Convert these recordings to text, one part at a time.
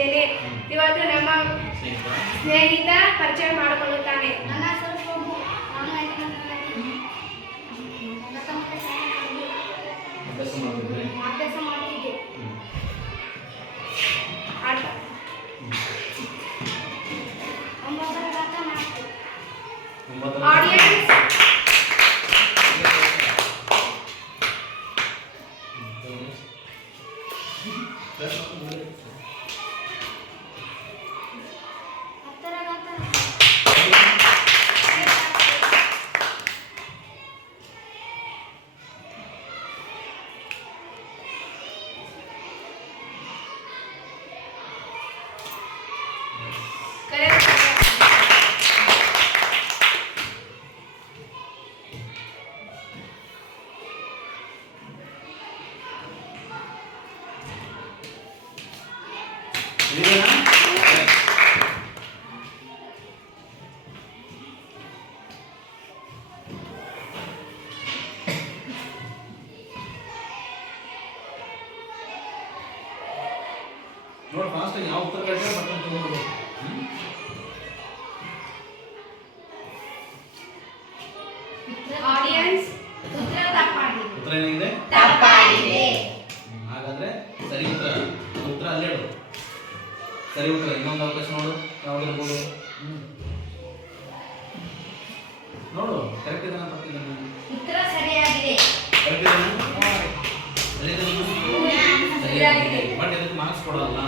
ಆಗಿದ್ದೇನೆ ಇವತ್ತು ನಮ್ಮ ಸ್ನೇಹಿತ. ಪರಿಚಯ ಮಾಡಿಕೊಳ್ಳುತ್ತಾನೆ. ನನ್ನ ಹೆಸರು ಅಭ್ಯಾಸ ಮಾಡ್ತಿದ್ದೆ. ಆಟ. ಒಂಬತ್ತರ ಒಂಬತ್ತರ ಸರಿ ಉತ್ತರ ಇನ್ನೊಂದು ಅವಕಾಶ ನೋಡು ಯಾವ್ದಿರ್ಬೋದು ಇರಬಹುದು ನೋಡು ಕರೆಕ್ಟ್ ಇದೆ ಬರ್ತಿದ್ದೆ ಉತ್ತರ ಸರಿಯಾಗಿದೆ. ಕರೆಕ್ಟ್ ಇದೆ ಸರಿಯಾಗಿದೆ ಬಟ್ ಇದಕ್ಕೆ ಮಾರ್ಕ್ಸ್ ಕೊಡಲ್ಲ.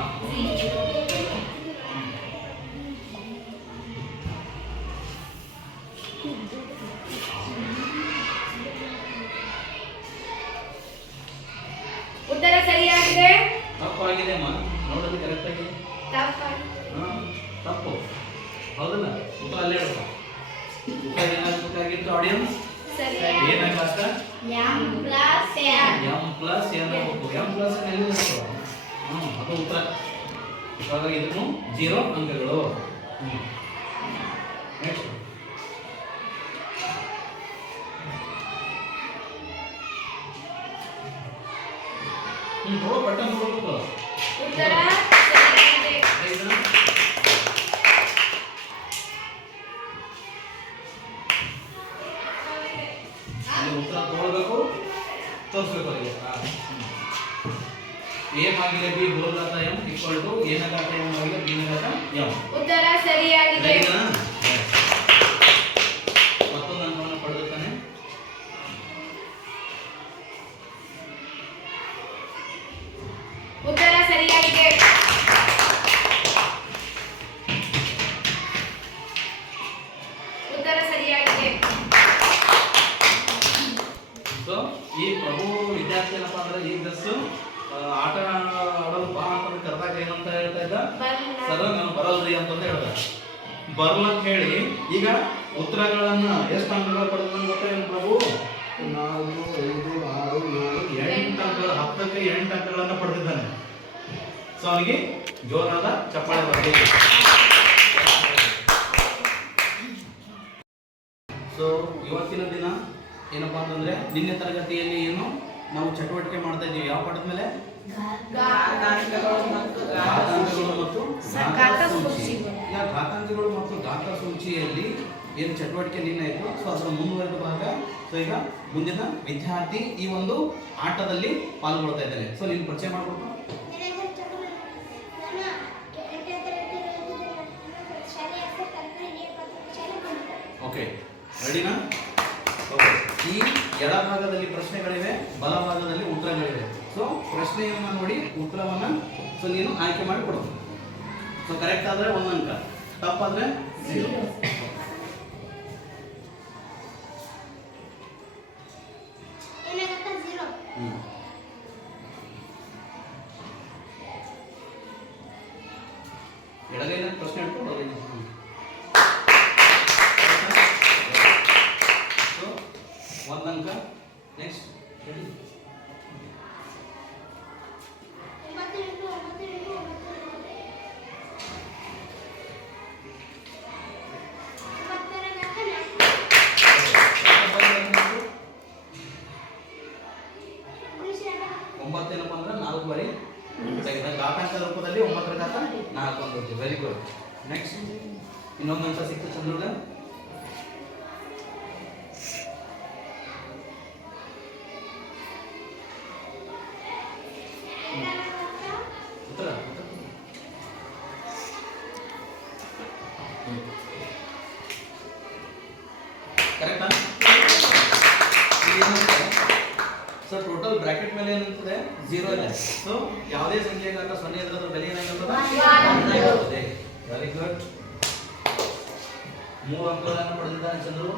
ಉತ್ತರ ಸರಿಯಾಗಿದೆ. ತಪ್ಪಾಗಿದೆ ಮಾ ನೋಡೋದು ಕರೆಕ್ಟ್ ತಪ್ಪು ಹೌದಲ್ಲ ಉತ್ತರ ಅಲ್ಲೇ ಇಡು ಉತ್ತರ ಏನಾಗಬೇಕಾಗಿತ್ತು ಆಡಿಯನ್ಸ್ ಏನಾಗತ್ತ ಎಂ ಪ್ಲಸ್ ಎನ್ ಆಗಬೇಕು ಎಂ ಪ್ಲಸ್ ಇರ್ತವೆ? ಅದು ಉತ್ತರ ಹಾಗಾಗಿ ಜೀರೋ ಅಂಕಗಳು ನೆಕ್ಸ್ಟ್ ಈ ಪ್ರಭು ವಿದ್ಯಾರ್ಥಿ ಏನಪ್ಪ ಅಂದ್ರೆ ಈ ಡ್ರೆಸ್ ಆಟ ಆಡಲು ಬಾ ಅಂತ ಕರೆದಾಗ ಏನಂತ ಹೇಳ್ತಾ ಇದ್ದ. ಸರ್ ನಾನು ಬರಲ್ರಿ ಅಂತ ಹೇಳ್ದ. ಬರಲ್ಲ ಅಂತ ಹೇಳಿ ಈಗ ಉತ್ತರಗಳನ್ನ ಎಷ್ಟು ಅಂಕಗಳು ಪಡೆದ ಗೊತ್ತೇನು ಪ್ರಭು. ನಾಲ್ಕು ಐದು ಆರು ಏಳು ಎಂಟು ಅಂಕಗಳು ಹತ್ತಕ್ಕೆ ಎಂಟು ಅಂಕಗಳನ್ನ ಪಡೆದಿದ್ದಾನೆ ಸೊ ಅವನಿಗೆ ಜೋರಾದ ಚಪ್ಪಾಳೆ ಬರಲಿ. ಸೊ ಇವತ್ತಿನ ದಿನ ಏನಪ್ಪಾ ಅಂತಂದ್ರೆ ನಿನ್ನೆ ತರಗತಿಯಲ್ಲಿ ಏನು ನಾವು ಚಟುವಟಿಕೆ ಮಾಡ್ತಾ ಇದ್ದೀವಿ. ಯಾವ ಪಾಠದ ಮೇಲೆ? ಘಾತಾಂಕಗಳು ಮತ್ತು ಘಾತ ಸೂಚಿಯಲ್ಲಿ ಏನು ಚಟುವಟಿಕೆ ನಿನ್ನೆ ಇತ್ತು ಸೊ ಅದರ ಮುಂದುವರೆದ ಭಾಗ. ಸೊ ಈಗ ಮುಂದಿನ ವಿದ್ಯಾರ್ಥಿ ಈ ಒಂದು ಆಟದಲ್ಲಿ ಪಾಲ್ಗೊಳ್ತಾ ಇದ್ದಾನೆ ಸೊ ನೀನು ಪರಿಚಯ ಮಾಡ್ಕೊಟ್ಟು ನನ್ನ ಹೆಸರು ಚಂದ್ರು. ನಾನು ಎಂಟನೇ ತರಗತಿ ಓದುತ್ತಿದ್ದೇನೆ. ನನ್ನ ಶಾಲೆ ಹೆಸರು ಕಲ್ಪನೆ ಹಿರಿಯ ಪ್ರಾಥಮಿಕ ಶಾಲೆ ಬಂದಿದೆ ಓಕೆ ರೆಡಿನಾ ಓಕೆ ಈ ಎಡಭಾಗದಲ್ಲಿ ಪ್ರಶ್ನೆಗಳಿವೆ ಬಲಭಾಗದಲ್ಲಿ ಉತ್ತರಗಳಿವೆ ಸೊ ಪ್ರಶ್ನೆಯನ್ನ ನೋಡಿ, ಉತ್ತರವನ್ನು ಸೊ ನೀನು ಆಯ್ಕೆ ಮಾಡಿ ಕೊಡು. ಸೊ ಕರೆಕ್ಟ್ ಆದ್ರೆ ಒಂದು ಅಂಕ. ತಪ್ಪಾದರೆ ಝೀರೋ ಕರೆಕ್ಟಾ ಸೊ ಟೋಟಲ್ ಬ್ರಾಕೆಟ್ ಮೇಲೆ ಏನಿರ್ತದೆ ಜೀರೋ ಇದೆ. ಸೊ ಯಾವುದೇ ಸಂಖ್ಯೆಗೆ ಅಂತ ಸೊನ್ನೆ ಇದ್ರೆ ಅದ್ರ ಬೆಲೆ ಏನಾಗಿರ್ತದೆ ವೆರಿ ಗುಡ್ ಮೂರು ಅಂಕಗಳನ್ನು ಪಡೆದಿದ್ದಾನೆ ಚಂದ್ರು.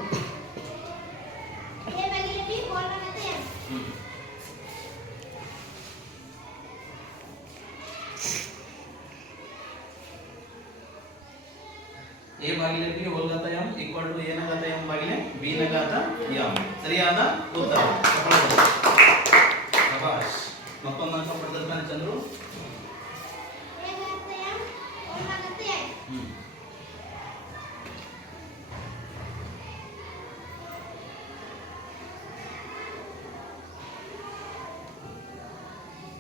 ಎ ಬಾಗಿಲೆ ಬಿ ಹೋಲ್ಗಾತ ಎಂ ಈಕ್ವಲ್ ಟು ಎನ ಘಾತ ಎಂ ಬಾಗಿಲೆ ಬಿ ನ ಘಾತ ಎಂ ಸರಿಯಾದ ಉತ್ತರ ಶಬಾಷ್ ಮತ್ತೊಂದು ಅಂಕ ಪಡೆದಿರ್ತಾನೆ ಚಂದ್ರು ಎ ಗತ್ತೆ ಎಂ ಹೋಲ್ಗತ್ತೆ ಎಂ ಹ್ಮ್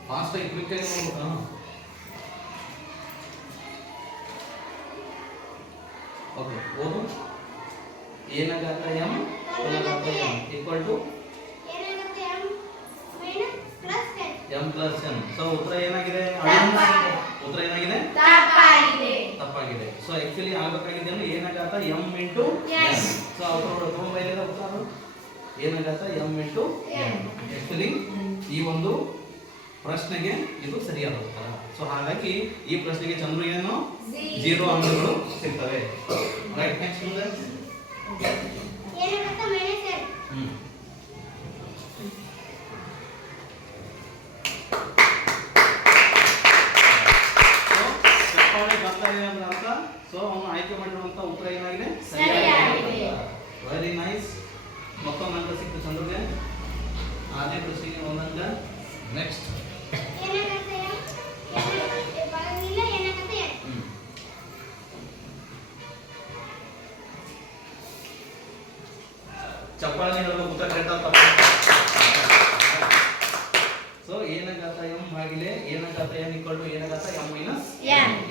ಫಾಸ್ಟ್ ಆಗಿ ಕ್ವಿಕ್ ಆಗಿ ನೋಡ್ಬೇಕಾ ಎಂ? ಏನಾಗತ್ತ M. Equal to M plus M M. So ಉತ್ತರ ಏನಾಗಿದೆ? ಉತ್ತರ ಏನಾಗಿದೆ? ತಪ್ಪಾಗಿದೆ. ಸೊ ಆಕ್ಚುಲಿ ಆಗಬೇಕಾಗಿದೆ ಅಂದ್ರೆ ಏನಾಗತ್ತ? M into Yes. ಸೊ ಅವರು ತಗೊಂಡ್ ಬೈಲಿದ ಉತ್ತರ? ಏನಾಗತ್ತ? M into M. ಆಕ್ಚುಲಿ ಈ ಒಂದು ಪ್ರಶ್ನೆಗೆ ಇದು ಸರಿಯಾದ ಉತ್ತರ. ಸೊ ಹಾಗಾಗಿ ಈ ಪ್ರಶ್ನೆಗೆ ಚಂದ್ರು ಏನು? ಜೀರೋ ಅಂಕಗಳು ಸಿಗ್ತವೆ. ರೈಟ್ ನೆಕ್ಸ್ಟ್ ಮುಂದೆ ಏನಾಗುತ್ತೆ ಮೈನಸ್ ಎಂ ಹ್ಮ್ So, ಚಪ್ಪಾಳೆ ಬರ್ತಾ ಇದೆ ಅಂದ್ರೆ ಅರ್ಥ ಸೊ ಅವನು ಆಯ್ಕೆ ಮಾಡಿರುವಂತ ಉತ್ತರ ಏನಾಗಿದೆ ಸರಿಯಾಗಿದೆ. ವೆರಿ ನೈಸ್ ಮತ್ತೊಂದು ಅಂಕ ಸಿಕ್ತು ಚಂದ್ರಗೆ ಆರನೇ ಪ್ರಶ್ನೆಗೆ ಒಂದಂಕ ನೆಕ್ಸ್ಟ್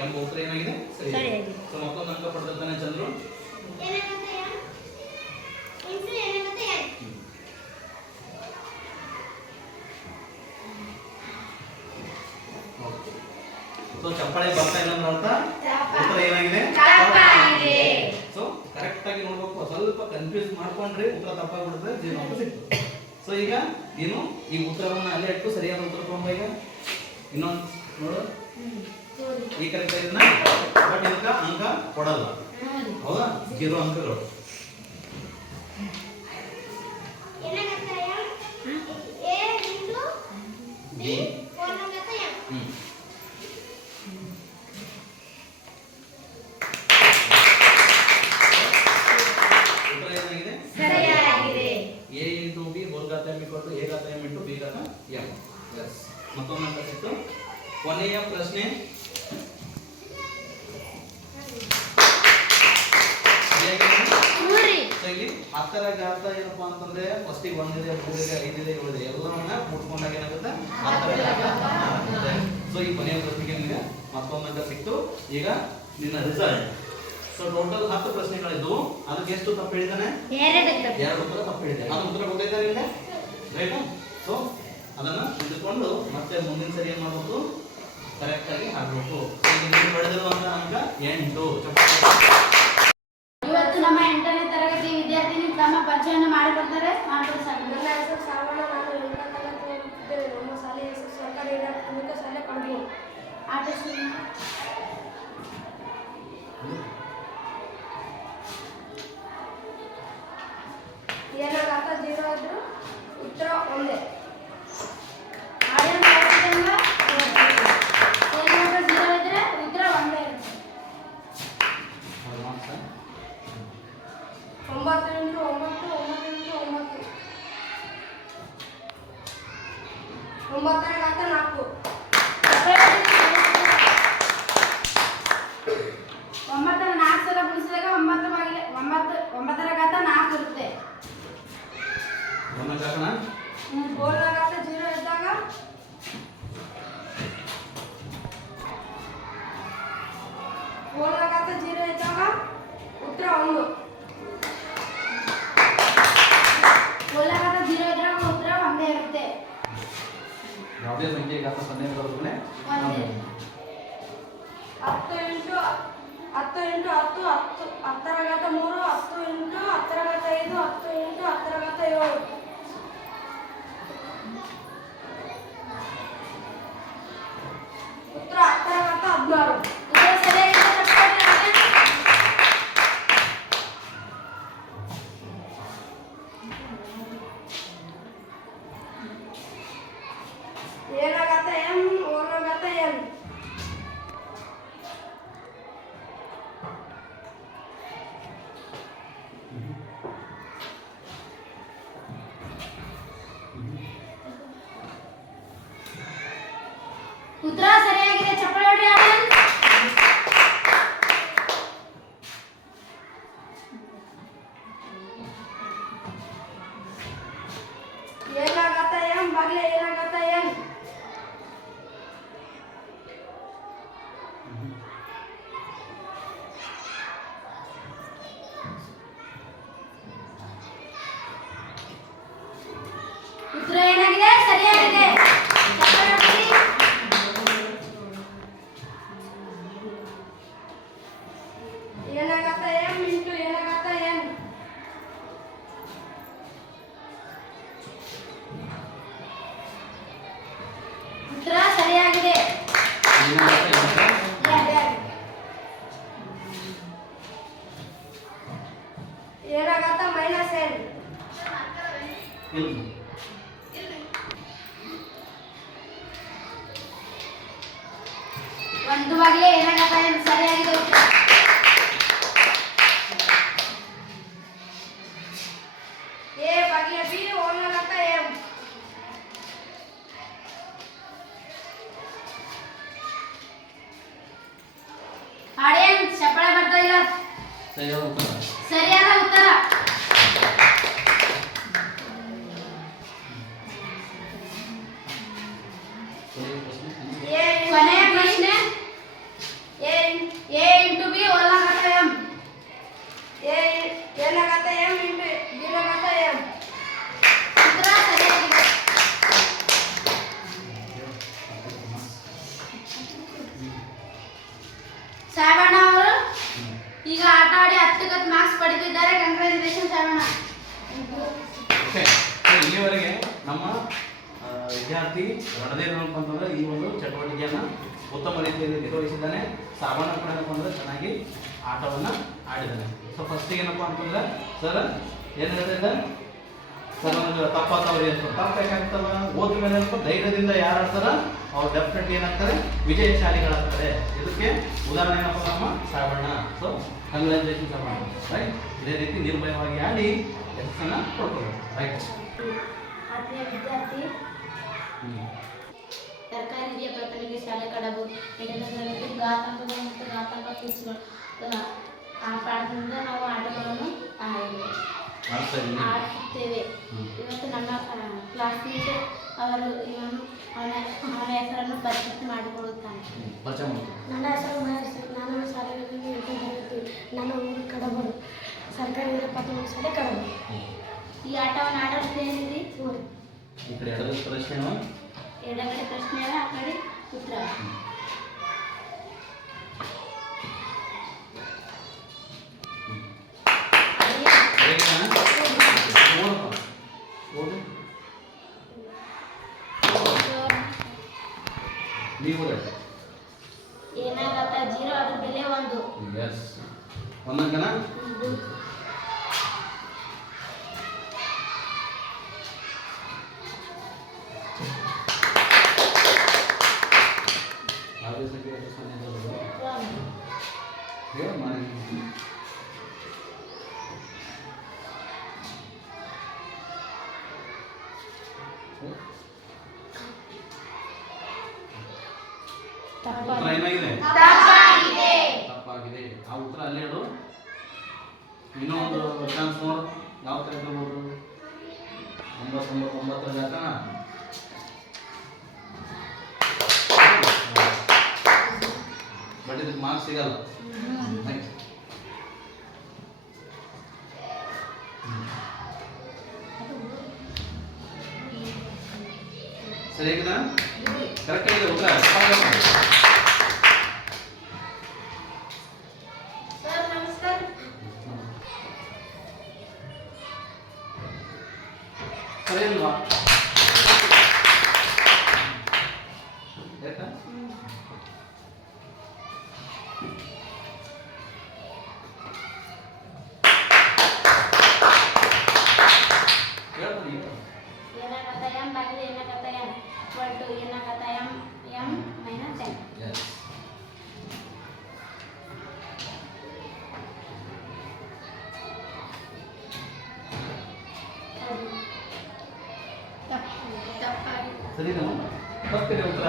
ಎಂಬ ಉತ್ತರ ಏನಾಗಿದೆ? ಸರಿ. ಸೊ ಮತ್ತೊಂದು ಅಂಕ ಪಡೆದಿರ್ತಾನೆ ಚಂದ್ರು. ಸೊ ಚಪ್ಪಾಳೆ ಬರ್ತಾ ಇಲ್ಲ ಅಂದ್ರೆ ಅರ್ಥ? ಉತ್ತರ ಏನಾಗಿದೆ. ಸೊ ಕರೆಕ್ಟ್ ಆಗಿ ನೋಡ್ಬೇಕು. ಸ್ವಲ್ಪ ಕನ್ಫ್ಯೂಸ್ ಮಾಡ್ಕೊಂಡ್ರೆ ಉತ್ತರ ತಪ್ಪಾಗ್ಬಿಡುತ್ತೆ. ಜೀರೋ ಅಂತ ಸಿಗ್ತದೆ. ಸೊ ಈಗ ನೀನು ಈ ಉತ್ತರವನ್ನು ಅಲ್ಲೇ ಇಟ್ಟು ಸರಿಯಾದ ಉತ್ತರ ತಗೊಂಡ ಈಗ. ಇನ್ನೊಂದು ನೋಡು. ಈ ಕರೆಕ್ಟ್ ಇದನ್ನ ಬಟ್ ಇದಕ್ಕೆ ಅಂಕ ಕೊಡಲ್ಲ. ಹೌದಾ? ಜೀರೋ ಅಂಕಗಳು. ಮತ್ತೊಂದು ಎಂ ಎ. ಕೊನೆಯ ಬಿ ಹೋಲ್ಗತ್ತೆ ಎಂ ಹ್ಮ್ ಉತ್ತರ ಏನಾಗಿದೆ ಸರಿಯಾಗಿದೆ ಎ ಇಂಟು ಬಿ ಹೋಲ್ ಘಾತ ಎಂ ಇಕ್ವಲ್ ಟು ಎ ಘಾತ ಎಂ ಇಂಟು ಬಿ ಘಾತ ಎಂ ಎಸ್ ಮತ್ತೊಂದು ಅಂಕ ಸಿಕ್ತು ಕೊನೆಯ ಪ್ರಶ್ನೆ ಸರಿಯಾಗಿದೆ? ಮೂರಿ So ಇಲ್ಲಿ ಹತ್ತರ ಘಾತ ಏನಪ್ಪಾ ಅಂತಂದ್ರೆ ಫಸ್ಟಿಗೆ ಒಂದಿದೆ ಮೂರಿದೆ ಐದಿದೆ ಏಳಿದೆ ಎಲ್ಲವನ್ನ ಮುಟ್ಕೊಂಡಾಗ ಏನಾಗುತ್ತೆ? ಸೊ ಈ ಕೊನೆಯ ಪ್ರಶ್ನೆಗೆ ನಿಮಗೆ ಮತ್ತೊಮ್ಮೆ ಅಂಕ ಸಿಕ್ತು. ಈಗ ನಿನ್ನ ರಿಸಲ್ಟ್ ಸೊ ಟೋಟಲ್ ಹತ್ತು ಪ್ರಶ್ನೆಗಳಿದ್ದು ಅದಕ್ಕೆ ಎಷ್ಟು ತಪ್ಪು ಹೇಳಿದಾನೆ ಎರಡು ಉತ್ತರ ತಪ್ಪು ಹೇಳಿದೆ ಅದು ಉತ್ತರ ಗೊತ್ತಾಯ್ತಾರೆ ನಿಮಗೆ ರೈಟು ಸೊ ಅದನ್ನ ತಿಳಿದುಕೊಂಡು ಮತ್ತೆ ಮುಂದಿನ ಸರಿ ಏನ್ ಮಾಡ್ಬೇಕು? ಕರೆಕ್ಟ್ ಆಗಿ ಹಾಕ್ಬೇಕು. ಪಡೆದಿರುವಂತಹ ಅಂಕ ಎಂಟು. ಹತ್ತು ಇಂಟು ಹತ್ತು ಹತ್ತು ಹತ್ತರ ಘಾತ ಮೂರು ಹತ್ತು ಇಂಟು ಹತ್ತರ ಘಾತ ಐದು ಹತ್ತು ಇಂಟು ಹತ್ತರ ಘಾತ ಏಳು ಒಂದು ಬಾಗಿಲೇ ಏನಾಗತ್ತ ಏನು ಸರಿಯಾಗಿದೆ ಎ ಬಗ್ಲೆ ಬಿ ಓನ ಘಾತ ಎಂ ಆಡಿಯನ್ಸ್ ಬರ್ತಾ ಇಲ್ಲ? ಸರಿಯಾದ ಏನಪ್ಪ ಅಂತಂದ್ರೆ ಸರ್ ಏನು ಹೇಳಿದ್ರೆ ಸರ್ ನನಗೆ ತಪ್ಪಾತವ್ರಿ ಅಂತ ತಪ್ಪು ಯಾಕಾಗ್ತವ ಓದ ಮೇಲೆ ಏನಪ್ಪ ಧೈರ್ಯದಿಂದ ಯಾರು ಆಡ್ತಾರ? ಅವ್ರು ಡೆಫಿನೆಟ್ಲಿ ಏನಾಗ್ತಾರೆ? ವಿಜಯಶಾಲಿಗಳಾಗ್ತಾರೆ. ಇದಕ್ಕೆ ಉದಾಹರಣೆ ಏನಪ್ಪ ನಮ್ಮ Shravana so congratulation Sabanna right ಇದೇ ರೀತಿ ನಿರ್ಭಯವಾಗಿ ಆಡಿ ಯಶಸ್ಸನ್ನು ಕೊಡ್ಕೊಬೇಕು ರೈಟ್ ಸರ್ಕಾರಿ ಹಿರಿಯ ಪ್ರಾಥಮಿಕ ಶಾಲೆ ಕಡಬು ಗಾತಾಂಕಗಳು ಮತ್ತು ಗಾತಾಂಕ ಆ ಪಾಠದಿಂದ ನಾವು ಆಟಗಳನ್ನು ಆಡುತ್ತೇವೆ ಇವತ್ತು ಇವತ್ತು ಕ್ಲಾಸ್ ಟೀಚರ್ ಅವರು ಇವನು ಅವನ ಅವನ ಹೆಸರನ್ನು ಪರಿಚಯ ಮಾಡಿಕೊಳ್ಳುತ್ತಾನೆ ನನ್ನ ಹೆಸರು ಮಹೇಶ್. ನಾನು ಶಾಲೆಯಲ್ಲಿ ತರಗತಿ ನನ್ನ ಊರು ಕಡಬರು. ಸರ್ಕಾರಿ ಪ್ರಾಥಮಿಕ ಶಾಲೆ ಕಡಬರು. ಈ ಆಟವನ್ನು ಆಡಲು ಏನಿದೆ? ಈ ಕಡೆ ಎಡದ ಪ್ರಶ್ನೆ ಎಡಗಡೆ ಪ್ರಶ್ನೆ ಆ ಕಡೆ ಉತ್ತರ. ನೀವು ಏನಾಗತ್ತ? ಜೀರೋ ಅದ್ರ ಬೆಲೆ ಒಂದು. ಎಸ್ ಒಂದಂಕನ ಉತ್ತರ ಏನಾಗಿದೆ ತಪ್ಪಾಗಿದೆ. ತಪ್ಪಾಗಿದೆ. ಆ ಉತ್ತರ ಅಲ್ಲಿ ಹೇಳು ಇನ್ನೂ ಒಂದು ಚಾನ್ಸ್ ನೋಡು ಯಾವ ಥರ ಇರ್ಬೋದು ಒಂಬತ್ತೊಂಬತ್ತು ಒಂಬತ್ತರ ಜಾತನ ಬಟ್ ಇದಕ್ಕೆ ಮಾರ್ಕ್ಸ್ ಸಿಗಲ್ಲ ಸರಿ Next. 可以吗？ಸರಿನಾ ತಪ್ಪಿದೆ ಉತ್ತರ.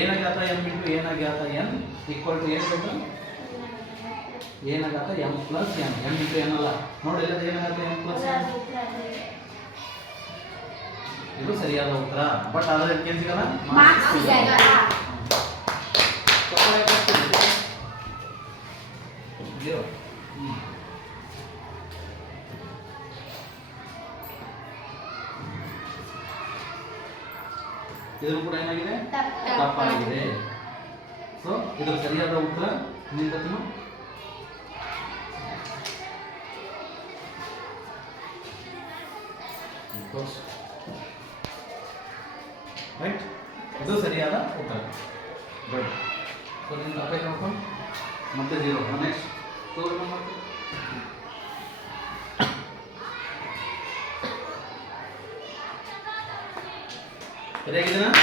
ಏನಾಗಾತ ಎಂ ಇಂಟು ಏನಾಗ್ಯಾತ ಎನ್ ಈಕ್ವಲ್ ಟು ಏನು ಬೇಕು? ಏನಾಗತ್ತ M plus N M into ಏನಲ್ಲ? ನೋಡಿ ಇಲ್ಲದ ಏನಾಗತ್ತೆ ಎಂ ಪ್ಲಸ್ ಎನ್ ಇದು ಸರಿಯಾದ ಉತ್ತರ. ಬಟ್ ಅದರ ಏನು ಸಿಗಲ್ಲ? ಮಾರ್ಕ್ಸ್ ಸಿಗಲ್ಲ. ಇದನ್ನು ಕೂಡ ಏನಾಗಿದೆ? ತಪ್ಪಾಗಿದೆ. ಸೊ ಇದರ ಸರಿಯಾದ ಉತ್ತರ ನಿಂದ ರೈಟ್ ಇದು ಸರಿಯಾದ ಉತ್ತರ. ಗುಡ್ ಸೊ ನಿನ್ನ ತಪ್ಪಾಗಿ ಮತ್ತೆ ಜೀರೋ ನೆಕ್ಸ್ಟ್ ತೋರ್ ಮತ್ತೆ ಸರಿಯಾಗಿದೆನಾ ತಪ್ಪಾಗಿದೆ